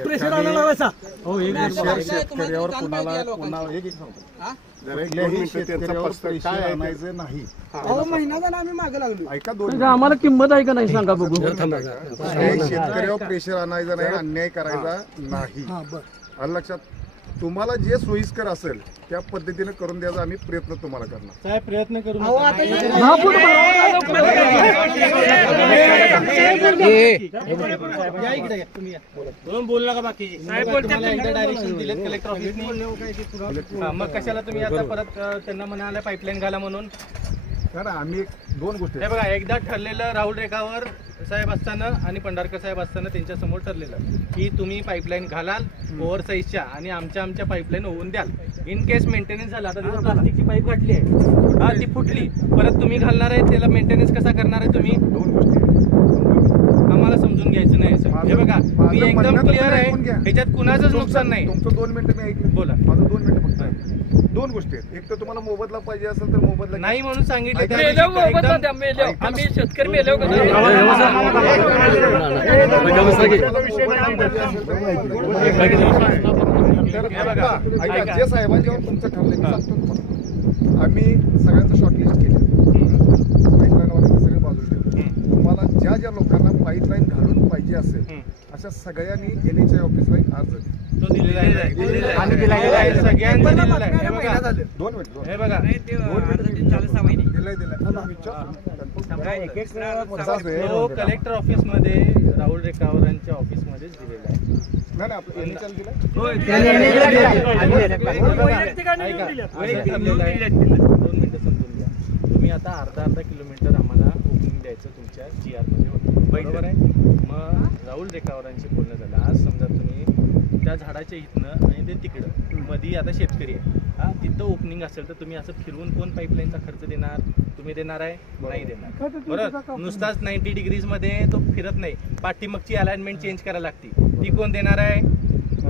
Pressure आणायला लावायचा. शेतकऱ्यावर कुणाला आणायचं नाही. महिना आम्ही मागे लागलो. ऐका, आम्हाला किंमत आहे का नाही सांगा बघू. शेतकऱ्यावर प्रेशर आणायचं नाही, अन्याय करायचा नाही. आलं लक्षात. तुम्हाला जे सोयीस्कर असेल त्या पद्धतीने करून द्यायचा आम्ही प्रयत्न तुम्हाला करणार. साहेब प्रयत्न करू. बोलू नका बाकी. डायरेक्शन दिले कलेक्टर ऑफिसने. मग कशाला तुम्ही आता परत त्यांना म्हणाले पाईपलाईन घाला म्हणून? आम्ही दोन गोष्टी हे बघा, एकदा ठरलेलं राहुल रेखावर साहेब असताना आणि पंढरकर साहेब असताना त्यांच्या समोर ठरलेलं की तुम्ही पाईपलाईन घालाल ओव्हरसाईजच्या आणि आमच्या पाईपलाईन होऊन द्याल. इन केस मेंटेनन्स झाला, आता प्लास्टिकची पाईप घातली आहे, हा ती फुटली, परत तुम्ही घालणार आहे, त्याला मेंटेनन्स कसा करणार आहे तुम्ही? दोन गोष्टी आम्हाला समजून घ्यायचं नाही. हे बघा, मी एकदम क्लिअर आहे, ह्याच्यात कुणाचंच नुकसान नाही. तुमचं 2 मिनिटं मी ऐकलं. बोला. माझं 2 मिनिटं फक्त. दोन गोष्टी आहेत. एक तर तुम्हाला मोबदला पाहिजे असेल तर मोबदला नाही म्हणून सांगितलं. आम्ही शेतकरी मेलो का नाही? जे साहेबांच्यावर तुमचं ठरलं मी सांगतो तुम्हाला. आम्ही सगळ्यांचं शॉर्टलिस्ट केलं, पाईपलाईनवाल्यांना सगळे बाजूला ठेवलं. तुम्हाला ज्या ज्या लोकांना पाईपलाईन घालून पाहिजे असेल अशा सगळ्यांनी NHI ऑफिसला एक अर्ज दिला. तो दिलेला आहे, सगळ्यांनी दिलेला आहे. हे बघा, 2 मिनिट. हे बघा, तो कलेक्टर ऑफिस मध्ये राहुल रेखावरांच्या ऑफिस मध्येच दिलेला आहे. नाही आपलं NHI दिलं. 2 मिनिटं समजून घ्या. तुम्ही आता अर्धा किलोमीटर आम्हाला ओपनिंग द्यायचं तुमच्या GR मध्ये होतं, बरोबर आहे? मग राहुल रेखावरांशी बोलणं झालं. आज समजा तुम्ही त्या झाडाच्या इथनं आणि ते तिकडं मध्ये आता शेतकरी आहे, हा, तिथं ओपनिंग असेल तर तुम्ही असं फिरवून कोण पाईपलाईनचा खर्च देणार? तुम्ही देणार आहे? नाही देणार. बरोबर. नुसताच 90 डिग्रीज मध्ये तो फिरत नाही, पाठीमागची अलाइनमेंट चेंज करायला लागते. ती कोण देणार आहे?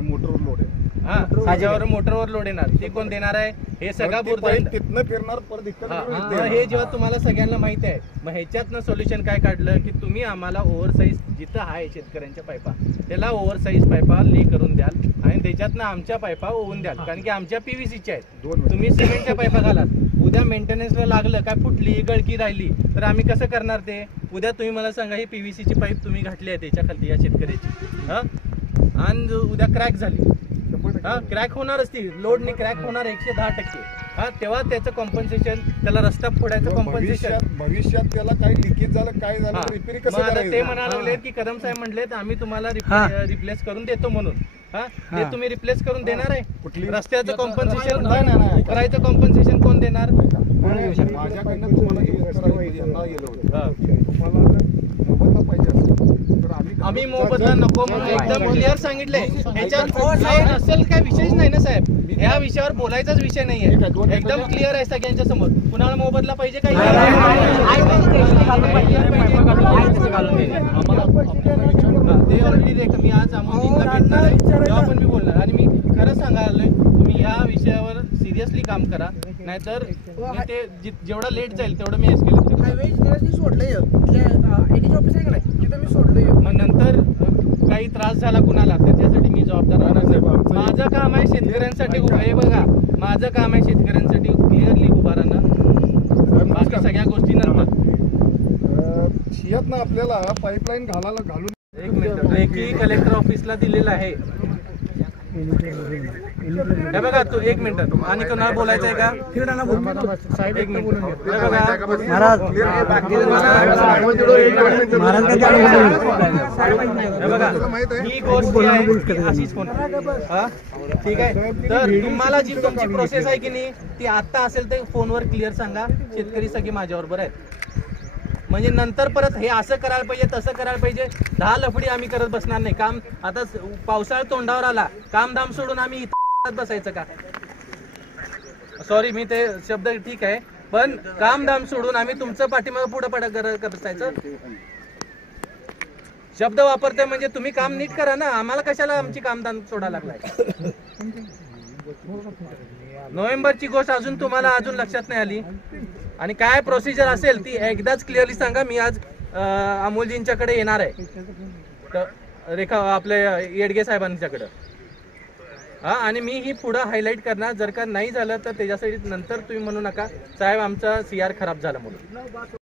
मोटरवर लोड आहे. हा, त्याच्यावर मोटरवर लोड येणार, ते कोण देणार आहे? हे सगळा बुरदंड तिथनं फिरणार परत. हे जेव्हा तुम्हाला सगळ्यांना माहिती आहे, मग ह्याच्यातनं सोल्युशन काय काढलं की तुम्ही आम्हाला ओव्हरसाईज जिथं आहे शेतकऱ्यांच्या पाईपा त्याला ओव्हरसाईज पाईपा ले करून द्याल आणि त्याच्यातनं आमच्या पाईपा होऊन द्याल, कारण की आमच्या PVCच्या आहेत. तुम्ही सिमेंटच्या पाईपा घालाल, उद्या मेंटेनन्सला लागलं, काय फुटली गळकी राहिली तर आम्ही कसं करणार ते? उद्या तुम्ही मला सांगा, ही PVCची पाईप तुम्ही घातली आहे त्याच्या खाली या शेतकऱ्याची, हा, आणि उद्या क्रॅक झाली, हा, क्रॅक होणारच, ती लोडने क्रॅक होणार 110%. हा, तेव्हा त्याचं कॉम्पन्सेशन, त्याला रस्ता फोडायचं कॉम्पन्सेशन. भविष्यात त्याला काही लिकेज झालं, काय झालं, रिपेअर कसं करायचं? ते म्हणायला लागले की कदम साहेब म्हणलेत आम्ही तुम्हाला रिप्लेस करून देतो म्हणून. हा, ते तुम्ही रिप्लेस करून देणार आहे? रस्त्याचं कॉम्पन्सेशन करायचं, कॉम्पन्सेशन कोण देणार? माझ्याकडनं तुम्हाला मोबदला पाहिजे असेल तर आम्ही मोबदला नको म्हणून एकदम क्लिअर सांगितलंय. ह्याच्यात असेल काय विषयच नाही ना साहेब, ह्या विषयावर बोलायचाच विषय नाहीये, एकदम क्लिअर आहे सगळ्यांच्या समोर. कुणाला मोबदला पाहिजे काय? ते ऑलरेडी मी आज अमोदींना भेटणार आहे, तेव्हा पण मी बोलणार. आणि मी खरं सांगायला तुम्ही या विषयावर सिरियसली काम करा, नाहीतर ते जेवढा लेट जाईल तेवढं मी एस्केलेट सोडलंय. मग नंतर काही त्रास झाला कुणाला त्याच्यासाठी मी जबाबदार राहणार साहेब. माझं काम आहे शेतकऱ्यांसाठी उभं. हे बघा, माझं काम आहे शेतकऱ्यांसाठी क्लिअरली उभा राहणं, बाकी सगळ्या गोष्टी नंतर. शियात ना आपल्याला पाईपलाईन घालून. एक मिनिट, लेखी कलेक्टर ऑफिसला दिलेलं आहे. हे बघा, तू 1 मिनिट, आणि कोणाला बोलायचं आहे का? साहेब 1 मिनिट. हे बघा ही गोष्ट आहे अशीच फोन, हा, ठीक आहे. तर तुम्हाला जी तुमची प्रोसेस आहे की नाही ती आता असेल तर फोनवर क्लिअर सांगा. शेतकरी सगळे माझ्याबरोबर आहेत, म्हणजे नंतर परत हे असं करायला पाहिजे तसं करायला पाहिजे 10 लफडी आम्ही करत बसणार नाही. काम आता पावसाळा तोंडावर आला, कामधाम सोडून आम्ही इथं बसायचं का? सॉरी, मी ते शब्द ठीक आहे, पण कामधाम सोडून आम्ही तुमचं पाठीमागे पुढे बसायचं. शब्द वापरते म्हणजे तुम्ही काम नीट करा ना, आम्हाला कशाला आमची कामदान सोडायला लागलाय. नोव्हेंबरची गोष्ट अजून तुम्हाला अजून लक्षात नाही आली, आणि काय प्रोसिजर असेल ती एकदाच क्लिअरली सांगा. मी आज अमोलजींच्याकडे येणार आहे, तर रेखा आपले येडगे साहेबांच्याकडे, हा, आणि मी ही पुढे हायलाईट करणार. जर का नाही झालं तर त्याच्यासाठी नंतर तुम्ही म्हणू नका साहेब आमचा CR खराब झाला म्हणून.